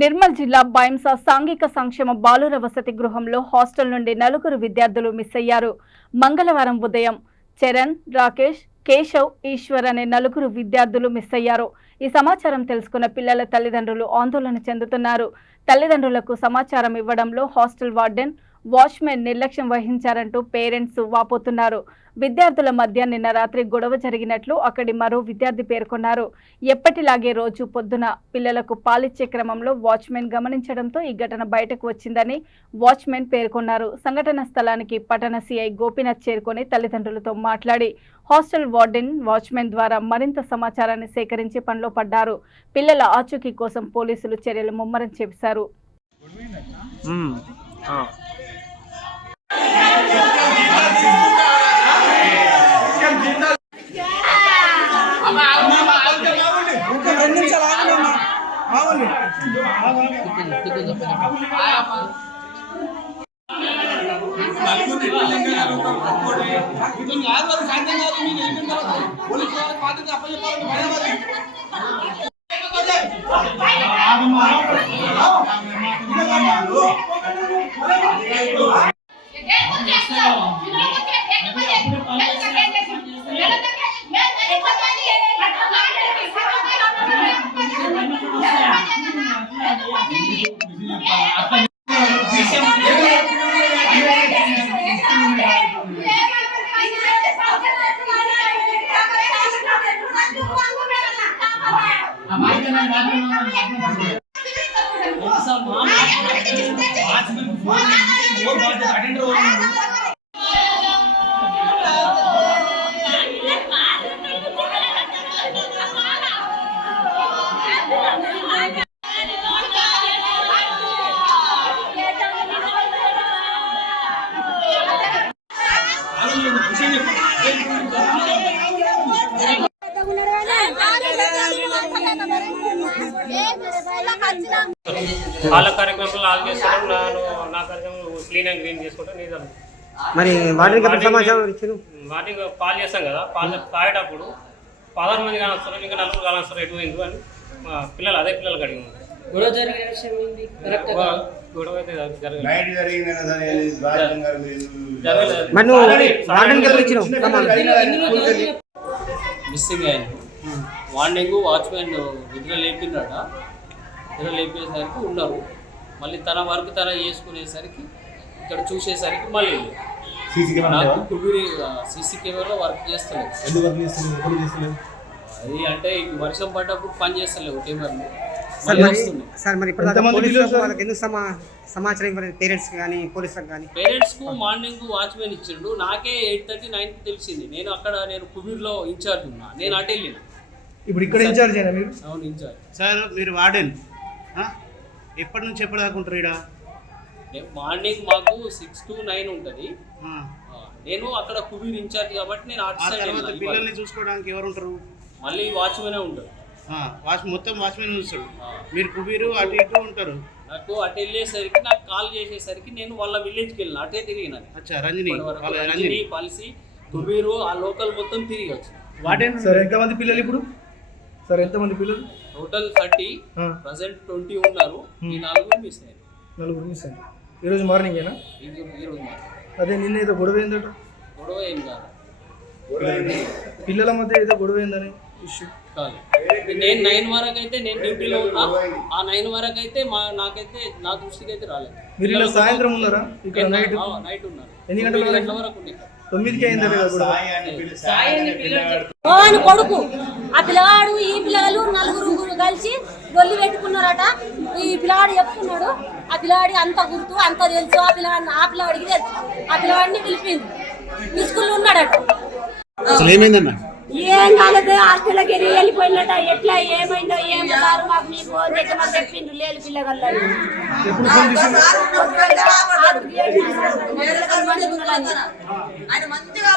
నిర్మల్ జిల్లా బైంస సాంఘిక సంక్షేమ బాలుర వసతి గృహంలో హాస్టల్ నుండి 4 విద్యార్థులు మిస్ అయ్యారు. మంగళవారం ఉదయం చరణ్, రాకేష్, కేశవ్, ఈశ్వర్ అనే 4 విద్యార్థులు మిస్ అయ్యారు. ఈ సమాచారం తెలుసుకున్న పిల్లల తల్లిదండ్రులు ఆందోళన చెందుతున్నారు. తల్లిదండ్రులకు సమాచారం ఇవ్వడంలో హాస్టల్ వార్డెన్, వాచ్మెన్ నిర్లక్ష్యం వహించారంటూ పేరెంట్స్ వాపోతున్నారు. విద్యార్థుల మధ్య నిన్న రాత్రి గొడవ జరిగినట్లు అక్కడి మరో విద్యార్థి పేర్కొన్నారు. ఎప్పటిలాగే రోజు పొద్దున పిల్లలకు పాలిచ్చే క్రమంలో వాచ్మెన్ గమనించడంతో ఈ ఘటన బయటకు వచ్చిందని వాచ్మెన్ పేర్కొన్నారు. సంఘటన స్థలానికి పట్టణ సిఐ గోపీనాథ్ చేరుకొని తల్లిదండ్రులతో మాట్లాడి హాస్టల్ వార్డెన్, వాచ్మెన్ ద్వారా మరింత సమాచారాన్ని సేకరించి పనిలో పడ్డారు. పిల్లల ఆచూకీ కోసం పోలీసులు చర్యలు ముమ్మరం చేశారు. వాళ్ళ కార్యక్రమంలో ఆల్ చేసుకోవడం, నా కార్యక్రమం క్లీన్ అండ్ గ్రీన్ చేసుకుంటాం. నిజం మరి వాటికి పాలు చేస్తాం కదా, పాలు తాగేటప్పుడు 16 మంది కానొస్తారు, ఇంకా 4 కానొస్తారు, ఎటు పోయింది అని మా పిల్లలు అదే పిల్లలు అడిగి గొడవ అయితే మిస్సింగ్ అయింది. మార్నింగ్ వాచ్మెన్ నిద్ర లేపినాడ, నిద్ర లేపేసరికి ఉన్నారు. మళ్ళీ తన వర్క్ తన చేసుకునేసరికి ఇక్కడ చూసేసరికి మళ్ళీ నాకు కుబిరి సీసీ కెమెరాలో వర్క్ చేస్తలేదు. అది అంటే వర్షం పడ్డప్పుడు పని చేస్తలేవు కెమెరాలు. పేరెంట్స్ కు మార్నింగ్ వాచ్మెన్ ఇచ్చిండు. నాకే 8:30, 9 తెలిసింది. నేను కుబీర్లో ఇన్ఛార్జ్ ఉన్నా, నేను అటు వెళ్ళిన. ఇప్పుడు ఇక్కడ ఇన్ఛార్జ్ అయినా మీరు? అవును, ఇన్ఛార్జ్. సార్ మీరు వార్డెన్ ఎప్పటి నుంచి ఎప్పటిదాకా ఉంటారు ఇక్కడ? మార్నింగ్ మాకు 6 to 9 ఉంటుంది. నేను అక్కడ కుబీర్ ఇన్ఛార్జ్ కాబట్టి నేను అటు సైడ్. పిల్లల్ని చూసుకోవడానికి ఎవరు ఉంటారు? మళ్ళీ వాచ్మెనే ఉంటారు. మొత్తం వాచ్మెన్ చూస్తాడు. మీరు కుబీరు అటు ఇటు ఉంటారు. నాకు అటు వెళ్ళేసరికి నాకు కాల్ చేసేసరికి నేను వాళ్ళ విలేజ్కి వెళ్ళిన, అటే తిరిగినాను. రంజని పాలసీ కుబీరు ఆ లోకల్ మొత్తం తిరిగి వచ్చి. వార్డెన్ సార్ ఎంతమంది పిల్లలు ఇప్పుడు? సార్ ఎంతమంది పిల్లలు? టోటల్ 30, ప్రజెంట్ 20 ఉన్నారు. ఈ 4 మిస్ అయ్యారు. 4 మిస్ అయ్యారు. ఈరోజు మార్నింగేనా? ఈరోజు మార్నింగ్. అదే నిన్న ఏదో గొడవ ఏందట? గొడవ ఏం కాదు, పిల్లల మధ్య ఏదో గొడవ ఏందని ఇష్యూ కాదు. నేను 9 వరకు అయితే నేను డ్యూటీలో ఉన్నా. ఆ 9 వరకు అయితే నాకైతే నా దృష్టికి అయితే రాలేదు. మీరు ఇలా సాయంత్రం ఉన్నారా ఇక్కడ? నైట్ ఉన్నారు. ఎన్ని గంటల వరకు? 9కి అయిందా కొడుకు? ఆ పిల్లగాడు ఈ పిల్లలు 4 కలిసి గొల్లి పెట్టుకున్నారట. ఈ పిల్లగాడు చెప్తున్నాడు, ఆ పిల్లగాడి అంత గుర్తు అంత తెలుసు. ఆ పిల్లవాడికి తెలుసు. ఆ పిల్లవాడిని పిలిపింది, ఈ స్కూల్లో ఉన్నాడట. ఏమైందన్నా? ఏం కాలేదు, హాస్టల్కి వెళ్ళిపోయినట. ఎట్లా ఏమైందో ఏమో సార్ మాకు మీ ఫోన్ చేసి మాకు చెప్పిండు. లేదు పిల్లగల్లని ఆయన మంచిగా